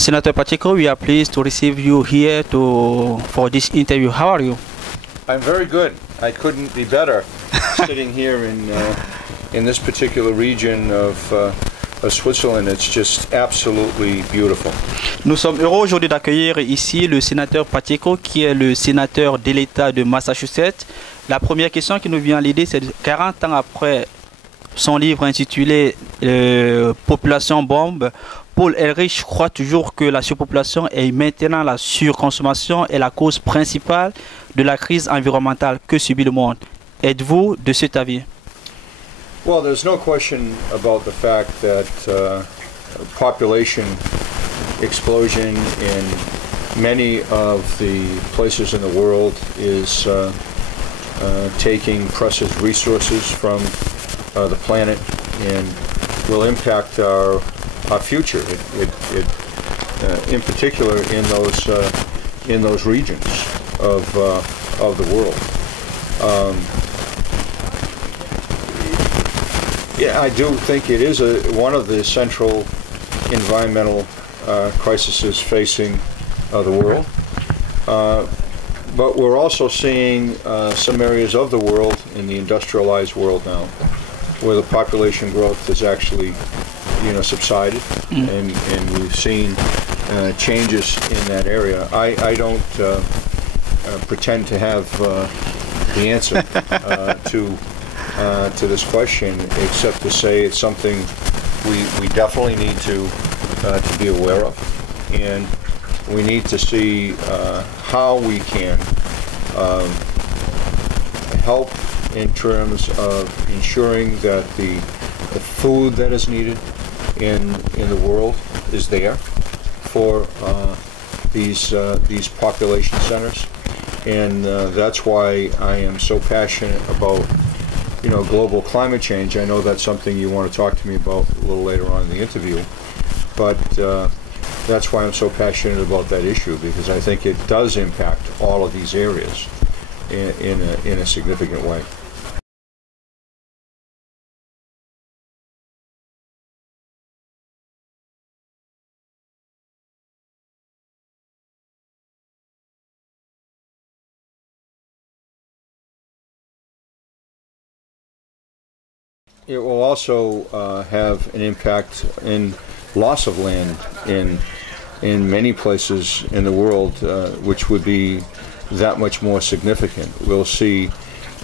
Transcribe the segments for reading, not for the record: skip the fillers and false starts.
Senator Pacheco, we are pleased to receive you here for this interview. How are you? I'm very good. I couldn't be better sitting here in this particular region of Switzerland. It's just absolutely beautiful. Nous sommes heureux aujourd'hui d'accueillir ici le sénateur Pacheco, qui est le sénateur de l'État de Massachusset. La première question qui nous vient à l'idée, c'est 40 ans après son livre intitulé Population bombe, Paul Ehrlich croit toujours que la surpopulation et maintenant la surconsommation est la cause principale de la crise environnementale que subit le monde. Êtes-vous de cet avis? Well, there's no question about the fact that population explosion in many of the places in the world is taking precious resources from the planet and will impact our future. In particular, in those regions of the world. Yeah, I do think it is one of the central environmental crises facing the world. But we're also seeing some areas of the world, in the industrialized world now, where the population growth has actually, subsided, and we've seen changes in that area. I don't pretend to have the answer to this question, except to say it's something we definitely need to be aware of, and we need to see how we can help in terms of ensuring that the food that is needed in the world is there for these population centers, and that's why I am so passionate about global climate change. I know that's something you want to talk to me about a little later on in the interview, but that's why I'm so passionate about that issue, because I think it does impact all of these areas in a significant way. It will also have an impact in loss of land in many places in the world, which would be that much more significant. We'll see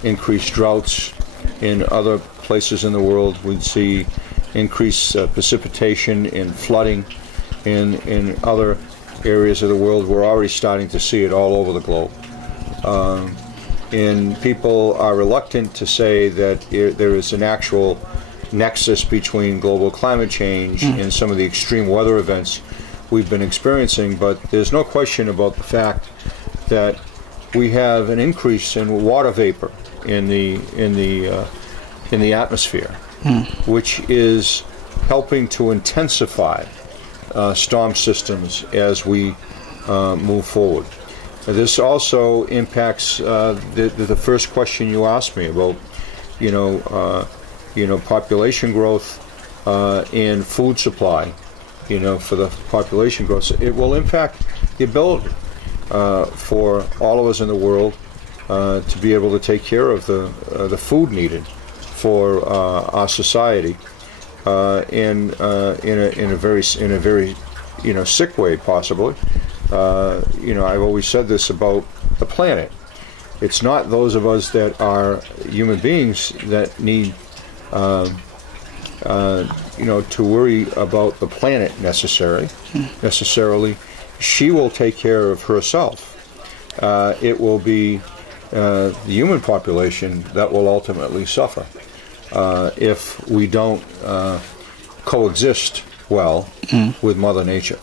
increased droughts in other places in the world. We'd see increased precipitation and flooding in other areas of the world. We're already starting to see it all over the globe. And people are reluctant to say that there is an actual nexus between global climate change and some of the extreme weather events we've been experiencing, but there's no question about the fact that we have an increase in water vapor in the atmosphere, which is helping to intensify storm systems as we move forward. This also impacts the first question you asked me about, population growth and food supply, for the population growth. It will impact the ability for all of us in the world to be able to take care of the food needed for our society in a very sick way, possibly. I've always said this about the planet. It's not those of us that are human beings that need, to worry about the planet necessarily. She will take care of herself. It will be the human population that will ultimately suffer if we don't coexist well with Mother Nature.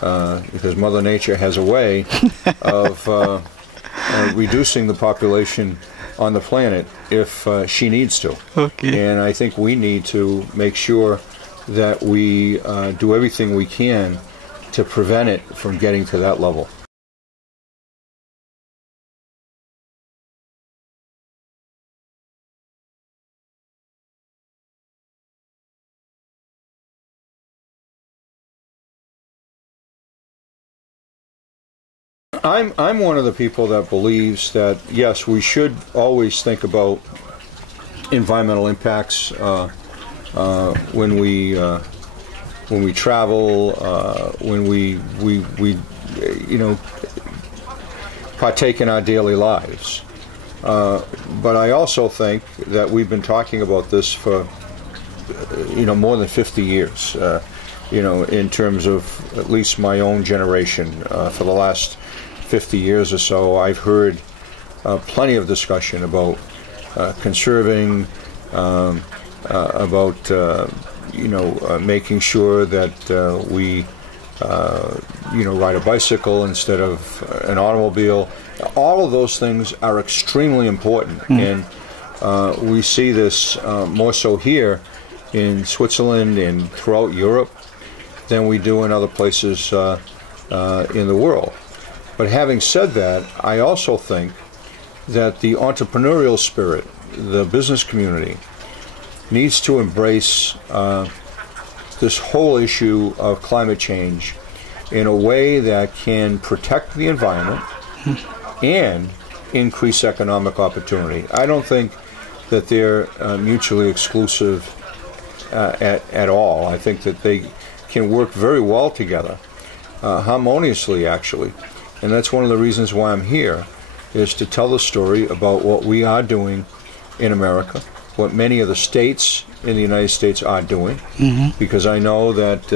Because Mother Nature has a way of reducing the population on the planet if she needs to. Okay. And I think we need to make sure that we do everything we can to prevent it from getting to that level. I'm one of the people that believes that yes, we should always think about environmental impacts when we travel, when we partake in our daily lives. But I also think that we've been talking about this for more than 50 years. In terms of at least my own generation, for the last 50 years or so, I've heard plenty of discussion about conserving, about making sure that we ride a bicycle instead of an automobile. All of those things are extremely important, and we see this more so here in Switzerland and throughout Europe than we do in other places in the world. But having said that, I also think that the entrepreneurial spirit, the business community, needs to embrace this whole issue of climate change in a way that can protect the environment and increase economic opportunity. I don't think that they're mutually exclusive at all. I think that they can work very well together, harmoniously actually. And that's one of the reasons why I'm here, is to tell the story about what we are doing in America, what many of the states in the United States are doing, because I know that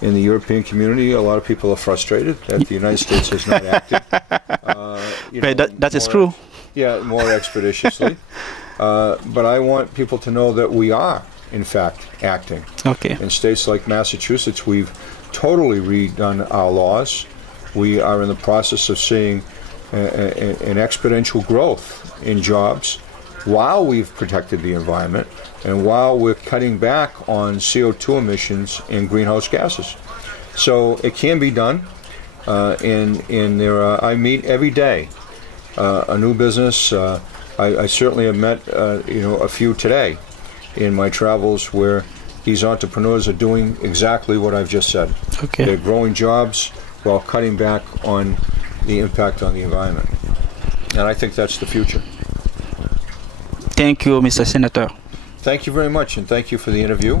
in the European community a lot of people are frustrated that the United States has not acted. That is true. Yeah, more expeditiously. But I want people to know that we are, in fact, acting. Okay. In states like Massachusetts, we've totally redone our laws. We are in the process of seeing an exponential growth in jobs while we've protected the environment and while we're cutting back on CO2 emissions and greenhouse gases. So it can be done, and there are, I meet every day a new business. I certainly have met a few today in my travels where these entrepreneurs are doing exactly what I've just said. Okay. They're growing jobs while cutting back on the impact on the environment. And I think that's the future. Thank you, Mr. Senator. Thank you very much, and thank you for the interview.